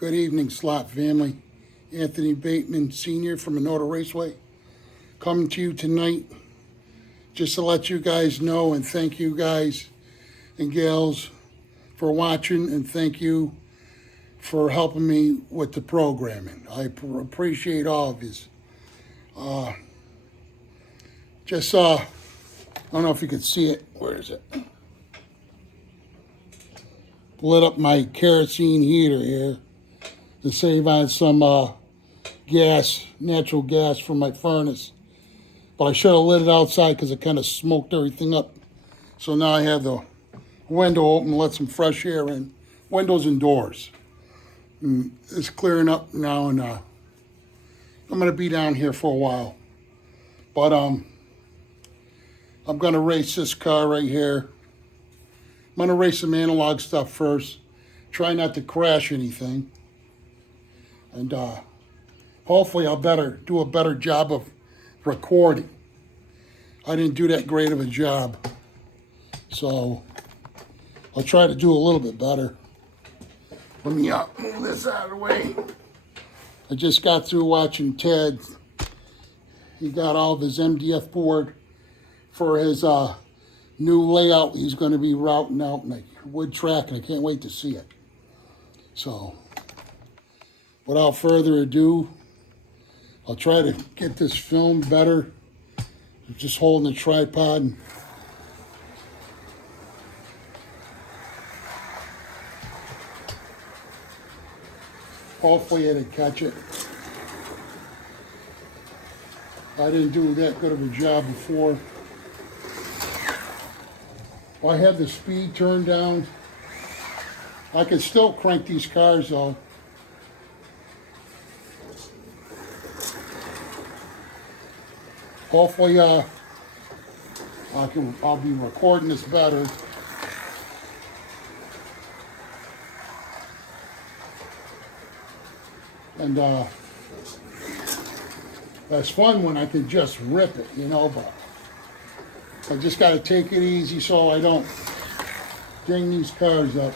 Good evening, Slot family. Anthony Bateman Sr. from Minota Raceway coming to you tonight just to let you guys know and thank you guys and gals for watching and thank you for helping me with the programming. I appreciate all of this. I don't know if you can see it. Where is it? Lit up my kerosene heater here to save on some gas, natural gas from my furnace. But I should have lit it outside because it kind of smoked everything up. So now I have the window open, let some fresh air in. Windows and doors. And it's clearing up now, and I'm going to be down here for a while. But I'm going to race this car right here. I'm going to race some analog stuff first. Try not to crash anything. And hopefully I'll do a better job of recording. I didn't do that great of a job. So I'll try to do a little bit better. Let me move this out of the way. I just got through watching Ted. He got all of his MDF board for his new layout. He's going to be routing out my wood track, and I can't wait to see it. So without further ado, I'll try to get this film better. I'm just holding the tripod. Hopefully it'll catch it. I didn't do that good of a job before. I had the speed turned down. I can still crank these cars though. Hopefully I'll be recording this better. And that's fun when I can just rip it, you know, but I just got to take it easy so I don't ding these cars up.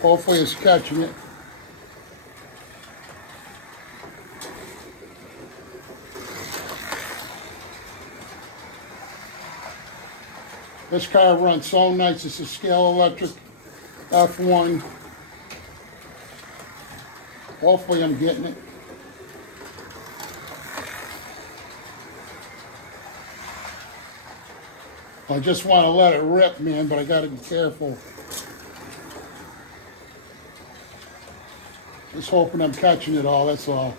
Hopefully it's catching it. This car runs so nice. It's a Scale Electric F1. Hopefully I'm getting it. I just want to let it rip, man, but I got to be careful. Just hoping I'm catching it all, that's all.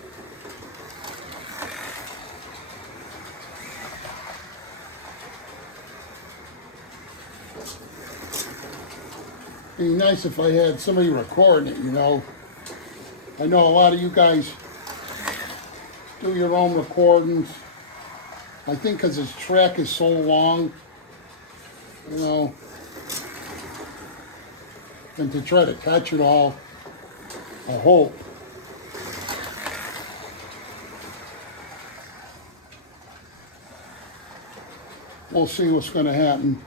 It'd be nice if I had somebody recording it, you know. I know a lot of you guys do your own recordings. I think because this track is so long, you know, and to try to catch it all, I hope. We'll see what's going to happen.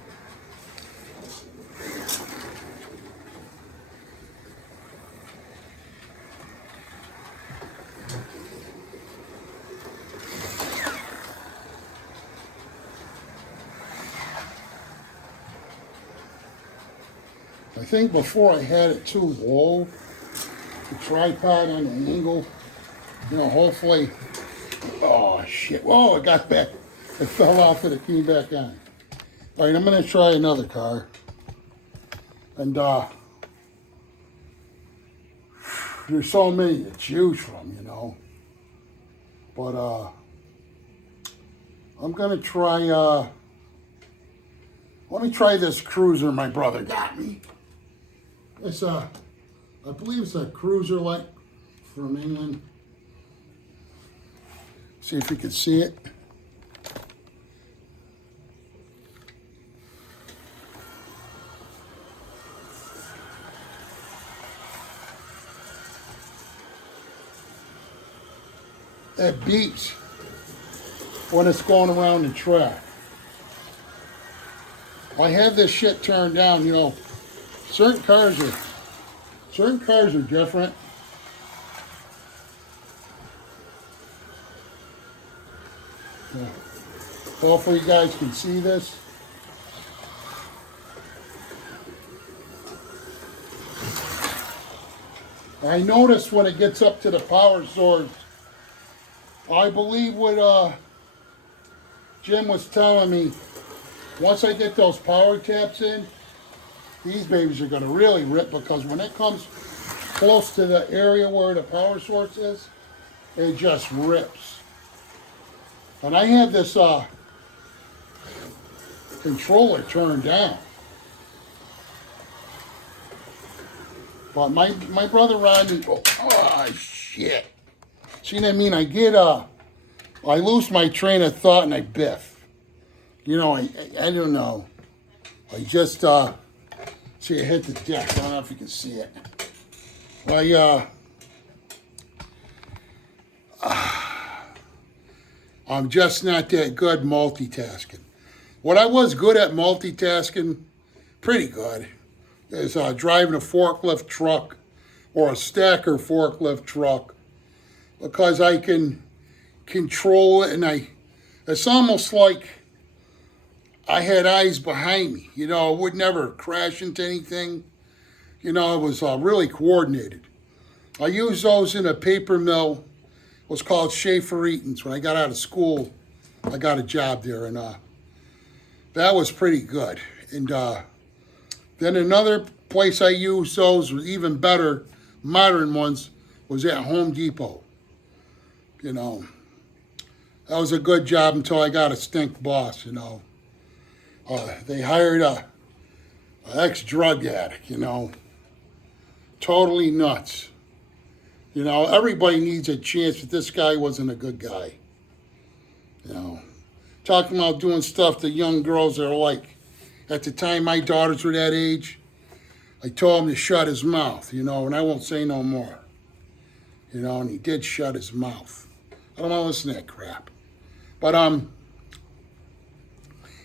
I think before I had it too low, the tripod on the angle, you know, hopefully, oh shit, whoa, it got back, it fell off and it came back on. All right, I'm gonna try another car. And there's so many to choose from, you know. But I'm gonna try, let me try this Cruiser my brother got me. It's I believe it's a Cruiser Light from England. See if you can see it. That beeps when it's going around the track. I have this shit turned down, you know. Certain cars are different. Yeah. Hopefully you guys can see this. I noticed when it gets up to the power source, I believe what Jim was telling me, once I get those power taps in, these babies are going to really rip, because when it comes close to the area where the power source is, it just rips. And I had this controller turned down. But my brother Rodney, oh shit. See what I mean? I lose my train of thought and I biff. You know, I don't know. I just, see, I hit the deck. I don't know if you can see it. I'm just not that good multitasking. What I was good at multitasking, pretty good, is driving a forklift truck or a stacker forklift truck, because I can control it, and it's almost like I had eyes behind me. You know, I would never crash into anything. You know, it was really coordinated. I used those in a paper mill. It was called Schaefer Eaton's. When I got out of school, I got a job there, and that was pretty good. And then another place I used those, even better, modern ones, was at Home Depot. You know, that was a good job until I got a stink boss, you know. They hired a ex-drug addict, you know. Totally nuts. You know, everybody needs a chance, but this guy wasn't a good guy. You know, talking about doing stuff to young girls that are like, at the time my daughters were that age, I told him to shut his mouth, you know, and I won't say no more. You know, and he did shut his mouth. I don't want to listen to that crap. But,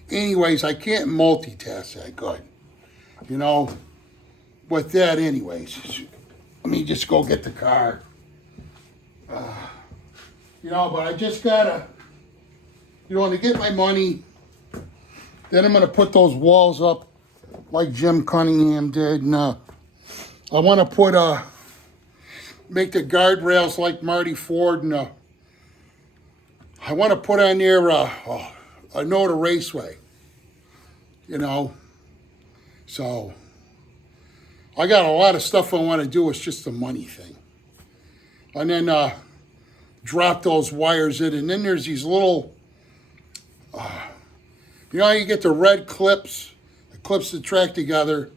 anyways, I can't multitask that good. You know, with that, anyways, let me just go get the car. You know, but I just gotta, you know, to get my money, then I'm gonna put those walls up like Jim Cunningham did, and I want to put make the guardrails like Marty Ford, and I want to put on there a Know the Raceway. You know, so I got a lot of stuff I want to do. It's just the money thing, and then drop those wires in, and then there's these little, you know how you get the red clips, the clips that track together.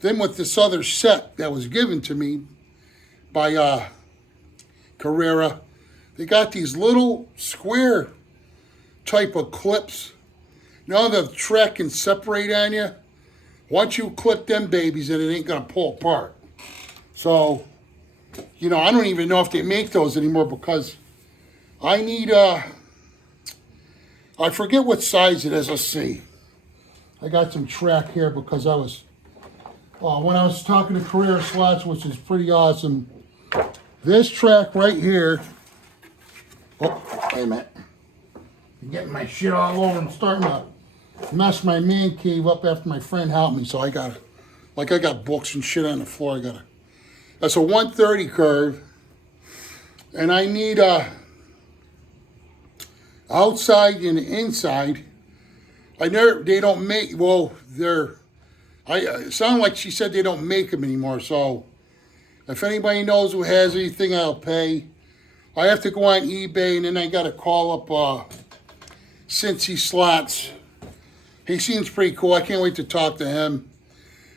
Then with this other set that was given to me by Carrera, they got these little square type of clips. You know, the track can separate on you. Once you clip them babies in, it ain't gonna pull apart. So, you know, I don't even know if they make those anymore, because I need, I forget what size it is. Let's see. I got some track here because I was, when I was talking to Carrera Slots, which is pretty awesome. This track right here, oh, wait a minute. I'm getting my shit all over. I'm starting to mess my man cave up after my friend helped me. So I got, like, I got books and shit on the floor. That's a 130 curve. And I need outside and inside. They don't make, well, it sounded like she said they don't make them anymore. So if anybody knows who has anything, I'll pay. I have to go on eBay, and then I got to call up Cincy Slots. He seems pretty cool. I can't wait to talk to him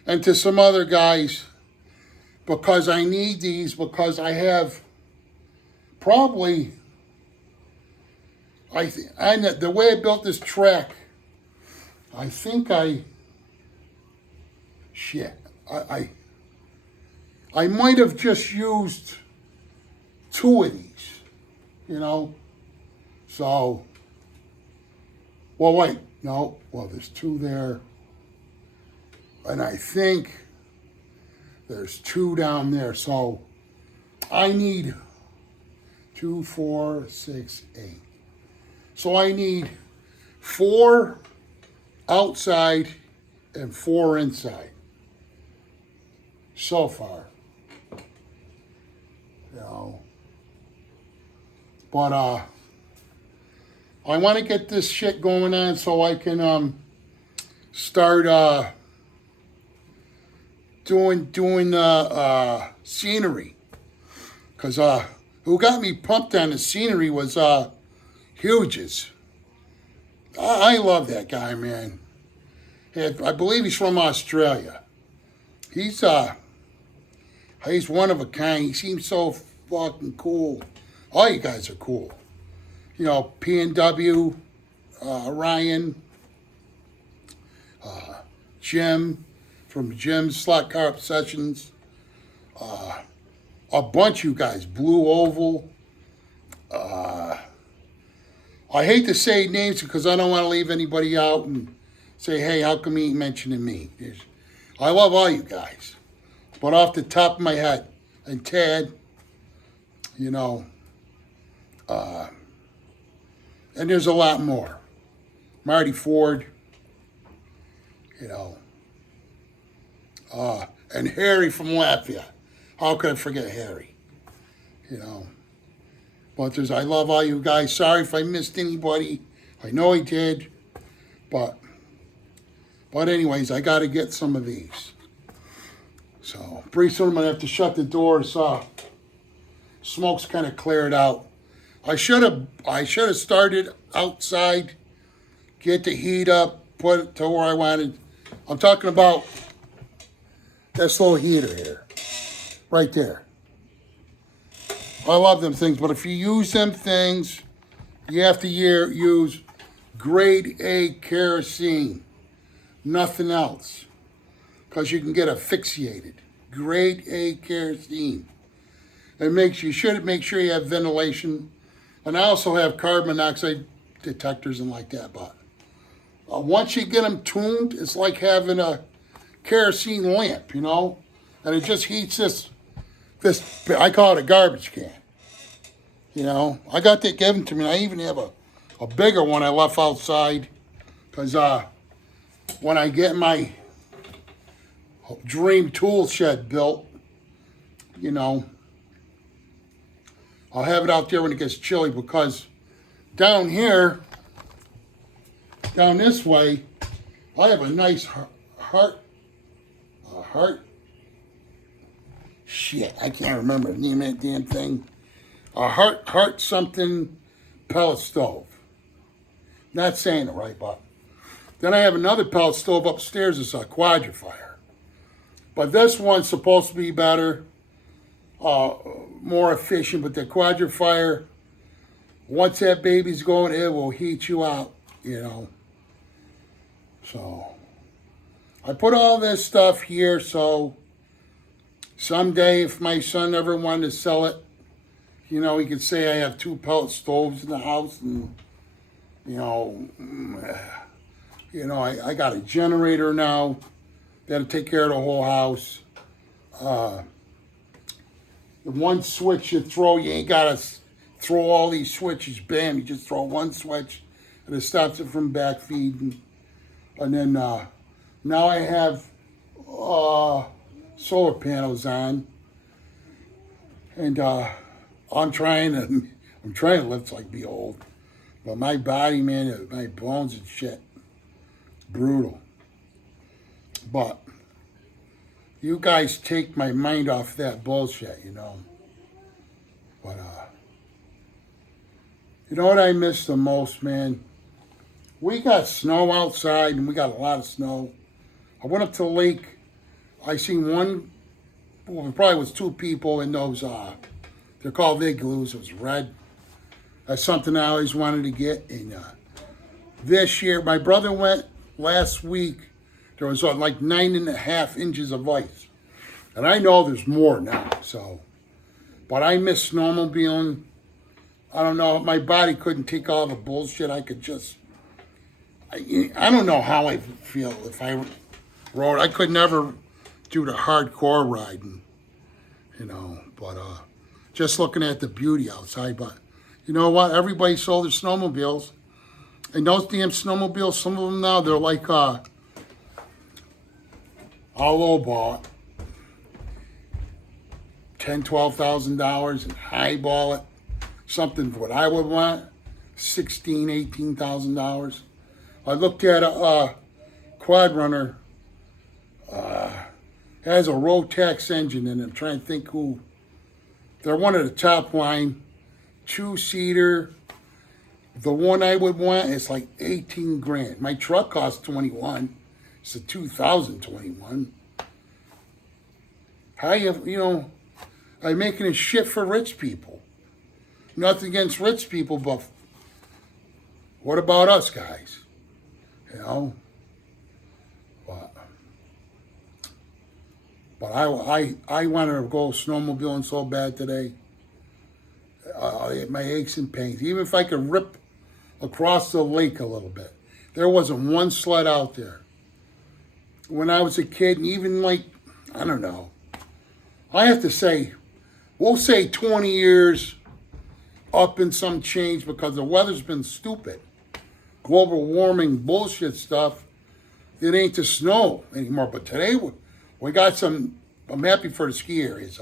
and to some other guys, because I need these, because I have probably, and the way I built this track, I think I might have just used 2 of these, you know. So, well, wait, no, well, there's 2 there. And I think there's 2 down there. So I need 2, 4, 6, 8. So I need 4 outside and 4 inside. So far. You know. But I want to get this shit going on so I can start doing scenery. Cause who got me pumped on the scenery was Hughes. I love that guy, man. I believe he's from Australia. He's one of a kind. He seems so fucking cool. All you guys are cool. You know, PNW, Ryan, Jim from Jim's Slot Car Obsessions, a bunch of you guys, Blue Oval. I hate to say names because I don't want to leave anybody out and say, hey, how come you ain't mentioning me? I love all you guys. But off the top of my head, and Tad, you know, and there's a lot more. Marty Ford, you know, and Harry from Latvia. How could I forget Harry? You know, but I love all you guys. Sorry if I missed anybody. I know I did, but anyways, I got to get some of these. So pretty soon I'm gonna have to shut the doors. Smoke's kind of cleared out. I should have started outside, get the heat up, put it to where I wanted. I'm talking about this little heater here, right there. I love them things, but if you use them things, you have to use grade A kerosene, nothing else, because you can get asphyxiated. Grade A kerosene. You should make sure you have ventilation. And I also have carbon monoxide detectors and like that. But once you get them tuned, it's like having a kerosene lamp, you know? And it just heats this, I call it a garbage can. You know, I got that given to me. I even have a bigger one I left outside. Because when I get my dream tool shed built, you know, I'll have it out there when it gets chilly, because down here, down this way, I have a nice heart, shit, I can't remember the name of that damn thing. A heart something pellet stove. Not saying it right, but then I have another pellet stove upstairs. It's a Quadrifier. But this one's supposed to be better, more efficient. But the Quadrifier, once that baby's going, it will heat you out, you know. So I put all this stuff here so someday if my son ever wanted to sell it, you know, he could say I have 2 pellet stoves in the house, and you know, I got a generator now that'll take care of the whole house. The one switch you throw, you ain't gotta throw all these switches. Bam, you just throw one switch and it stops it from backfeeding. And then now I have solar panels on, and I'm trying to live like be old, but my body, man, my bones and shit, brutal. But you guys take my mind off that bullshit, you know. But you know what I miss the most, man? We got snow outside, and we got a lot of snow. I went up to the lake. I seen one. Well, it probably was 2 people in those. They're called igloos. It was red. That's something I always wanted to get. And this year, my brother went last week. There was like 9.5 inches of ice. And I know there's more now, so. But I miss snowmobiling. I don't know, my body couldn't take all the bullshit. I could just, I don't know how I feel if I road. I could never do the hardcore riding, but just looking at the beauty outside. But you know what? Everybody sold their snowmobiles. And those damn snowmobiles, some of them now, they're like, I'll lowball it. $10,000, $12,000 and highball it. Something what I would want, $16,000, $18,000. I looked at a quad runner, has a Rotax engine in it. I'm trying to think who. They're one of the top line, 2-seater. The one I would want is like 18 grand. My truck costs 21. It's a 2021. How I'm making a shit for rich people. Nothing against rich people, but what about us guys? But I wanted to go snowmobiling so bad today. My aches and pains. Even if I could rip across the lake a little bit. There wasn't one sled out there. When I was a kid, and even I don't know. I have to say, we'll say 20 years up in some change because the weather's been stupid. Global warming bullshit stuff. It ain't the snow anymore. But today we got some. I'm happy for the ski areas,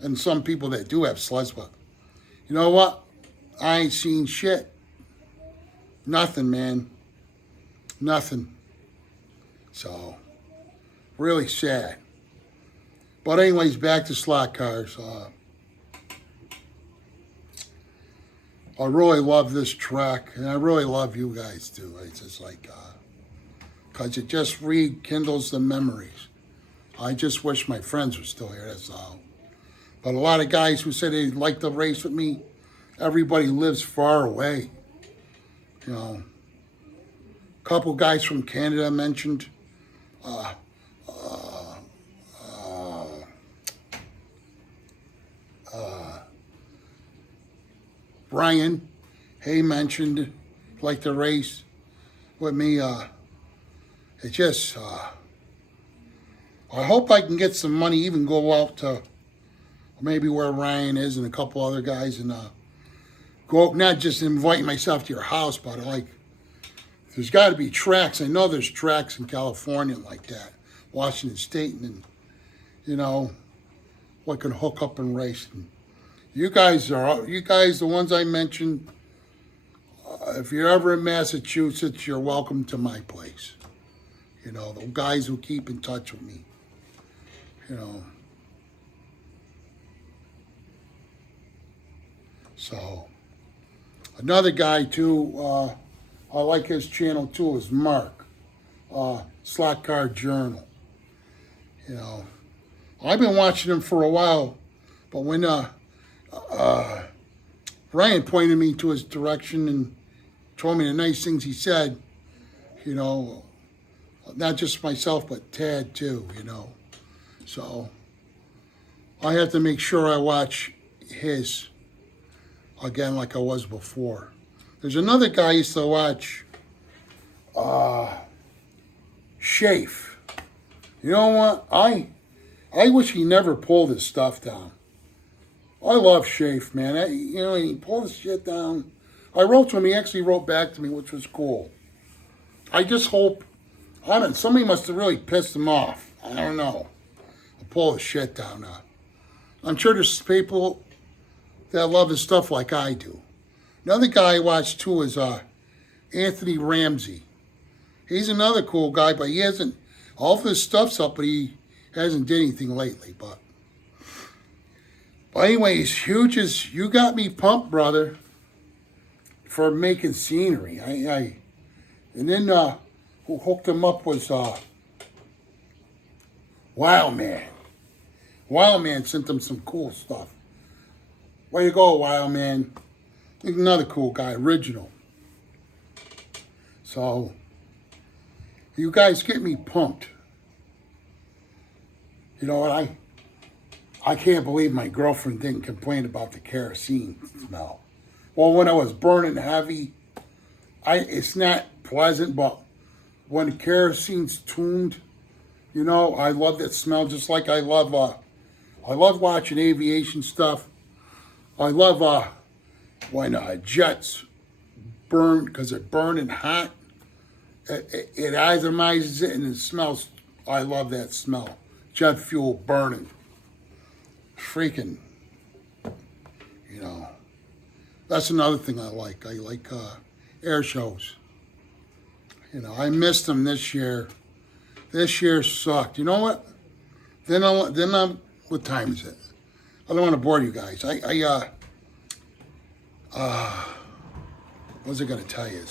and some people that do have sleds. But you know what? I ain't seen shit. Nothing, man. Nothing. So, really sad. But anyways, back to slot cars. I really love this track, and I really love you guys too. It's just because it just rekindles the memories. I just wish my friends were still here, that's all. But a lot of guys who said they'd like to race with me, everybody lives far away. A couple guys from Canada mentioned. Brian, he mentioned like to race with me. It just, I hope I can get some money, even go out to maybe where Ryan is and a couple other guys and go, not just invite myself to your house, but there's got to be tracks. I know there's tracks in California like that, Washington State, and we can hook up and race. And you guys, the ones I mentioned, if you're ever in Massachusetts, you're welcome to my place. The guys who keep in touch with me. So, another guy too, I like his channel too, is Mark, Slot Car Journal. I've been watching him for a while, but when Ryan pointed me to his direction and told me the nice things he said, not just myself, but Tad too, So I have to make sure I watch his again like I was before. There's another guy I used to watch, Shafe. You know what? I wish he never pulled his stuff down. I love Shafe, man. He pulled his shit down. I wrote to him. He actually wrote back to me, which was cool. I just hope, somebody must have really pissed him off. I don't know. I pull his shit down. I'm sure there's people that love his stuff like I do. Another guy I watched too is Anthony Ramsey. He's another cool guy, but he hasn't, all of his stuff's up, but he hasn't did anything lately. But anyways, you got me pumped, brother, for making scenery. And then who hooked him up was Wild Man. Wild Man sent him some cool stuff. Way to go, Wild Man. Another cool guy, original. So, you guys get me pumped. You know what, I can't believe my girlfriend didn't complain about the kerosene smell. Well, when I was burning heavy, it's not pleasant, but when the kerosene's tuned You know, I love that smell just like I love watching aviation stuff. I love when jets burn because they're burning hot. It itemizes it and it smells. I love that smell. Jet fuel burning. Freaking, you know. That's another thing I like. I like air shows. You know, I missed them this year. This year sucked. You know what? Then I'm. What time is it? I don't want to bore you guys. What was I gonna tell you?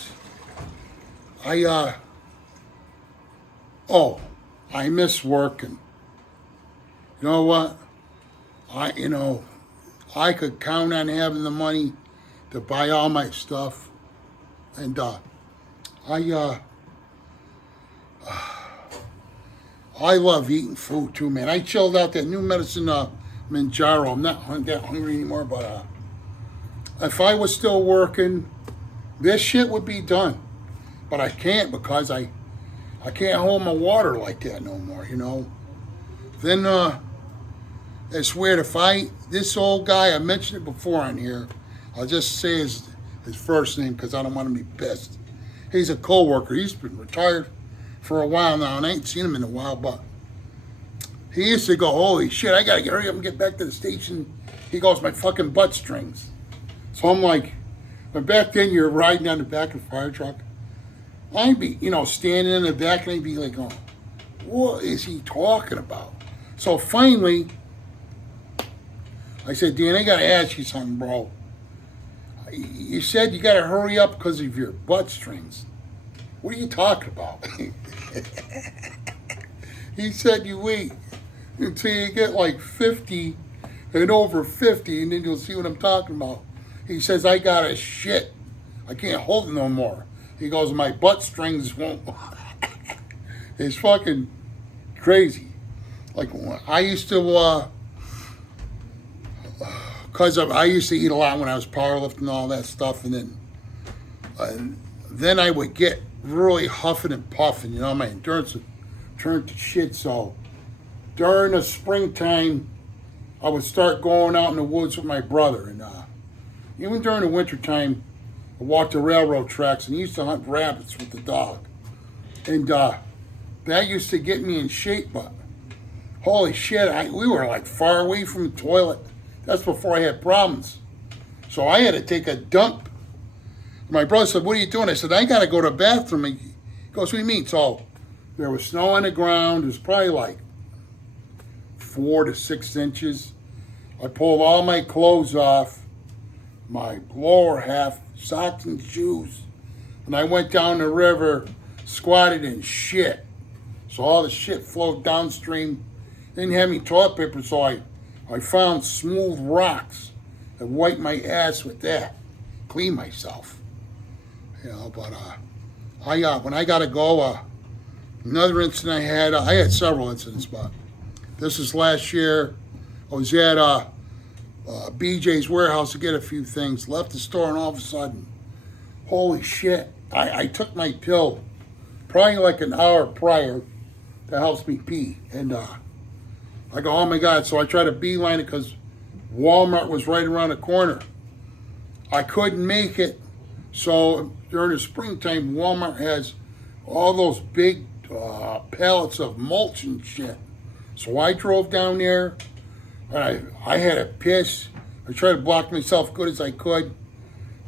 I miss working. You know what? I could count on having the money to buy all my stuff, and I love eating food too, man. I chilled out that new medicine, Manjaro. I'm not that hungry anymore, but if I was still working, this shit would be done. But I can't because I can't hold my water like that no more, you know. Then it's weird this old guy, I mentioned it before on here. I'll just say his first name because I don't want to be pissed. He's a co-worker. He's been retired for a while now, and I ain't seen him in a while, but he used to go, holy shit, I gotta hurry up and get back to the station. He goes, my fucking butt strings. So I'm like, but back then you're riding on the back of a fire truck. I'd be, standing in the back and I'd be like, oh, what is he talking about? So finally, I said, Dan, I gotta ask you something, bro. You said you gotta hurry up because of your butt strings. What are you talking about? He said you wait until you get like 50 and over 50 and then you'll see what I'm talking about. He says, I got a shit. I can't hold it no more. He goes, my butt strings won't. It's fucking crazy. Like I used to, because I used to eat a lot when I was powerlifting and all that stuff, and then I would get really huffing and puffing. My endurance would turn to shit. So during the springtime, I would start going out in the woods with my brother, and even during the wintertime, I walked the railroad tracks and used to hunt rabbits with the dog, and that used to get me in shape. But holy shit, we were like far away from the toilet. That's before I had problems. So I had to take a dump. My brother said, what are you doing? I said, I got to go to the bathroom. He goes, what do you mean? So there was snow on the ground. It was probably like 4 to 6 inches. I pulled all my clothes off, my lower half, socks and shoes. And I went down the river, squatted in shit. So all the shit flowed downstream. Didn't have any toilet paper, so I found smooth rocks and wiped my ass with that. Clean myself. But when I got to go, another incident I had several incidents, but this is last year. I was at BJ's warehouse to get a few things, left the store, and all of a sudden, holy shit, I took my pill probably like an hour prior that helps me pee. And I go, oh my God. So I try to beeline it because Walmart was right around the corner. I couldn't make it. So during the springtime, Walmart has all those big pallets of mulch and shit. So I drove down there, and I had to piss. I tried to block myself good as I could.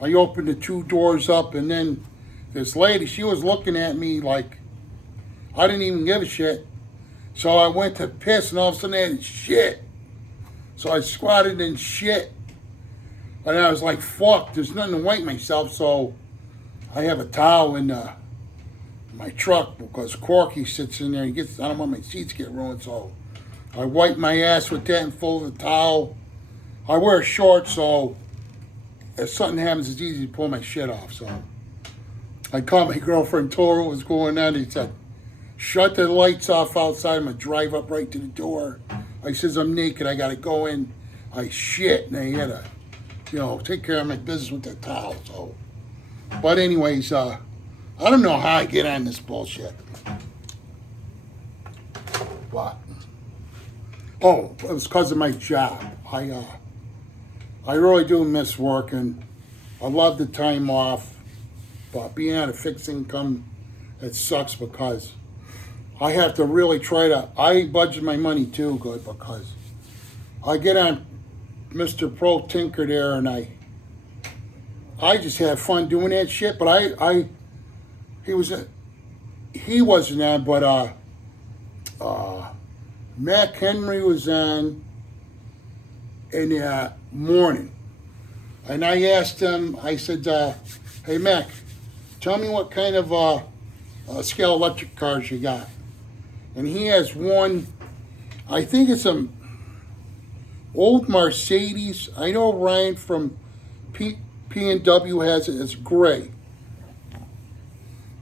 I opened the 2 doors up, and then this lady, she was looking at me like I didn't even give a shit. So I went to piss, and all of a sudden I had shit. So I squatted in shit. And I was like, fuck, there's nothing to wipe myself. So I have a towel in my truck because Corky sits in there. I don't want my seats to get ruined. So I wipe my ass with that and fold the towel. I wear shorts, so if something happens, it's easy to pull my shit off. So I called my girlfriend, told her what was going on. He said, shut the lights off outside. I'm going to drive up right to the door. I says, I'm naked. I got to go in. I shit. And I had to, take care of my business with that towel. So, but anyways, I don't know how I get on this bullshit. But, oh, it was because of my job. I really do miss working. I love the time off, but being at a fixed income, it sucks because I have to really try to, I budget my money too good because I get on Mr. Pro Tinker there and I just have fun doing that shit, but he wasn't on, but Mac Henry was on in the morning. And I asked him, I said, hey Mac, tell me what kind of scale electric cars you got. And he has one, I think it's an old Mercedes. I know Ryan from P&W has it, it's gray.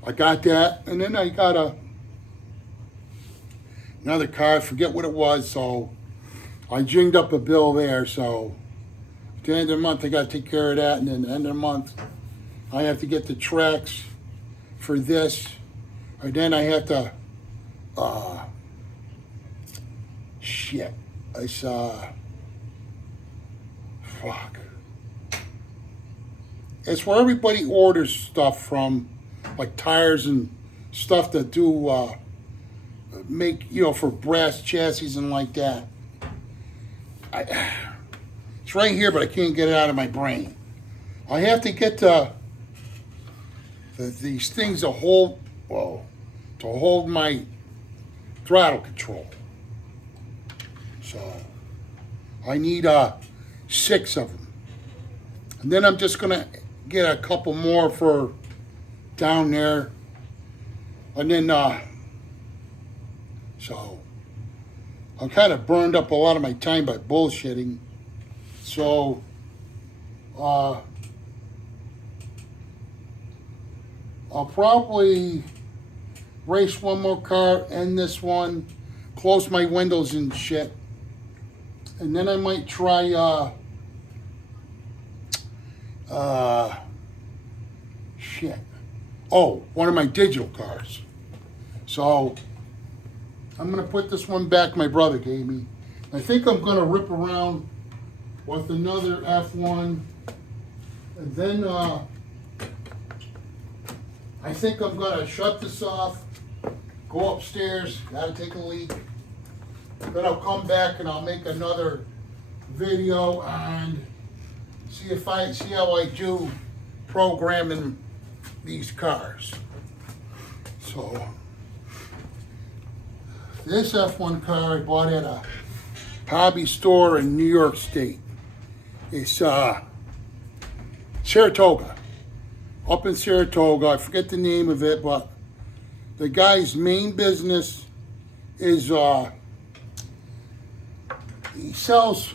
I got that, and then I got another car, I forget what it was, so I jinged up a bill there, so at the end of the month I got to take care of that, and then at the end of the month I have to get the tracks for this, and then I have to, shit, I saw, fuck. It's where everybody orders stuff from, like tires and stuff that do make, you know, for brass chassis and like that. It's right here, but I can't get it out of my brain. I have to get these things to hold, well, to hold my throttle control. So I need 6 of them. And then I'm just gonna get a couple more for down there. And then, so I kind of burned up a lot of my time by bullshitting. So, I'll probably race one more car, end this one, close my windows and shit. And then I might try, shit. Oh, one of my digital cars. So, I'm going to put this one back my brother gave me. I think I'm going to rip around with another F1. And then, I think I'm going to shut this off, go upstairs, got to take a leak. Then I'll come back and I'll make another video and see how I do programming these cars. So this F1 car I bought at a hobby store in New York State. It's Saratoga. Up in Saratoga, I forget the name of it, but the guy's main business is he sells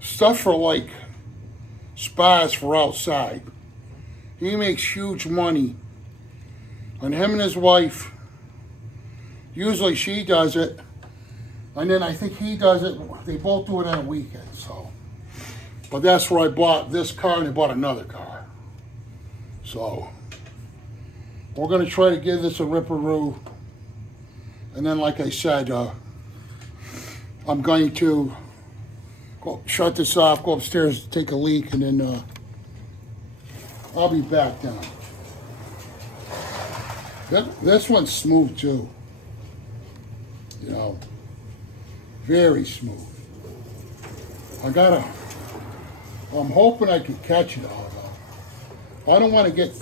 stuff for like spas for outside. He makes huge money. And him and his wife, usually she does it, and then I think he does it, they both do it on a weekend, so. But that's where I bought this car and I bought another car. So, we're gonna try to give this a ripperoo. And then like I said, I'm going to shut this off, go upstairs, take a leak, and then I'll be back down. This one's smooth too. You know, very smooth. I'm hoping I can catch it all though. I don't want to get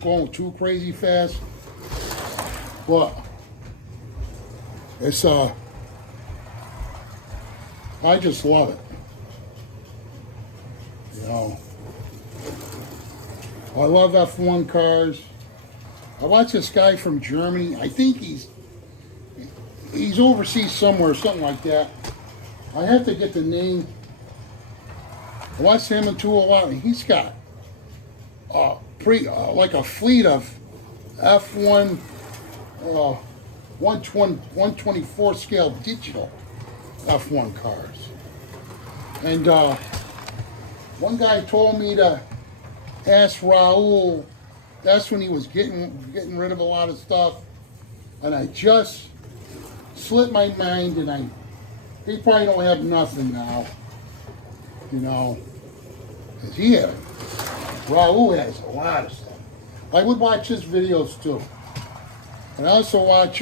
going too crazy fast, but it's I just love it. You know, I love F1 cars. I watch this guy from Germany. I think he's overseas somewhere, something like that. I have to get the name. I watch him and too a lot. He's got like a fleet of F1 124 scale digital F1 cars. And one guy told me to ask Raul. That's when he was getting rid of a lot of stuff. And I just slipped my mind, and he probably don't have nothing now, you know, because Raul has a lot of stuff. I would watch his videos too. And I also watch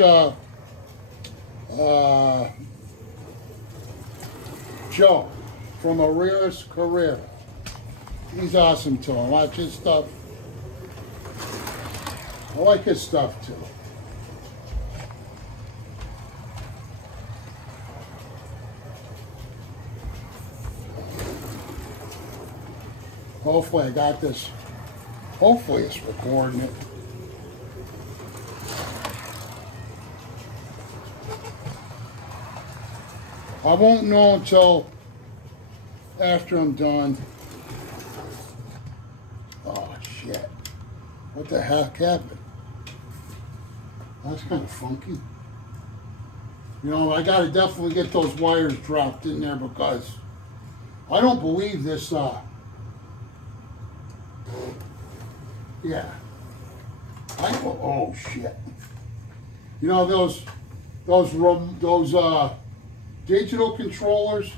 Joe from Arias Carrera. He's awesome too. I watch his stuff. I like his stuff too. Hopefully I got this. Hopefully it's recording it. I won't know until after I'm done. Oh shit. What the heck happened? That's kind of funky. You know, I gotta definitely get those wires dropped in there because I don't believe this, yeah. Oh shit. You know, those digital controllers,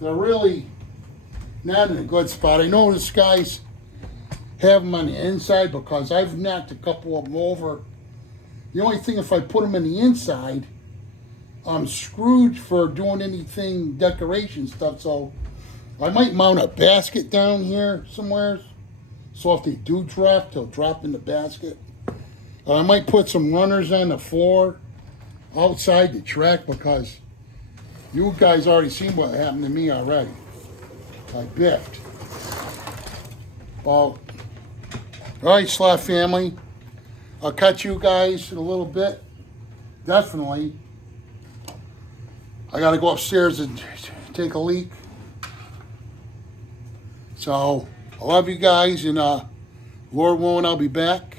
they're really not in a good spot. I know this guys have them on the inside because I've knocked a couple of them over. The only thing, if I put them in the inside, I'm screwed for doing anything decoration stuff. So I might mount a basket down here somewhere. So if they do drop, they'll drop in the basket. I might put some runners on the floor outside the track because you guys already seen what happened to me already. I biffed. Well, all right, Slot family. I'll catch you guys in a little bit. Definitely. I got to go upstairs and take a leak. So, I love you guys, and Lord willing, I'll be back.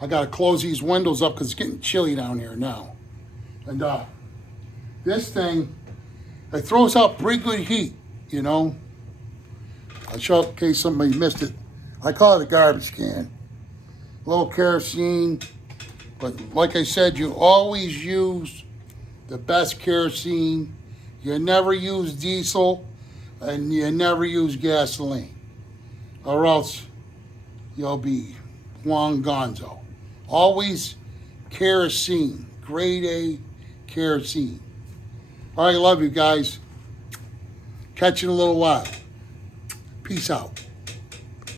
I got to close these windows up because it's getting chilly down here now. And this thing, it throws out pretty good heat, you know. I'll show up in case somebody missed it. I call it a garbage can. A little kerosene. But like I said, you always use the best kerosene. You never use diesel, and you never use gasoline. Or else you'll be Juan Gonzo. Always kerosene. Grade A kerosene. All right, love you guys. Catch you in a little while. Peace out.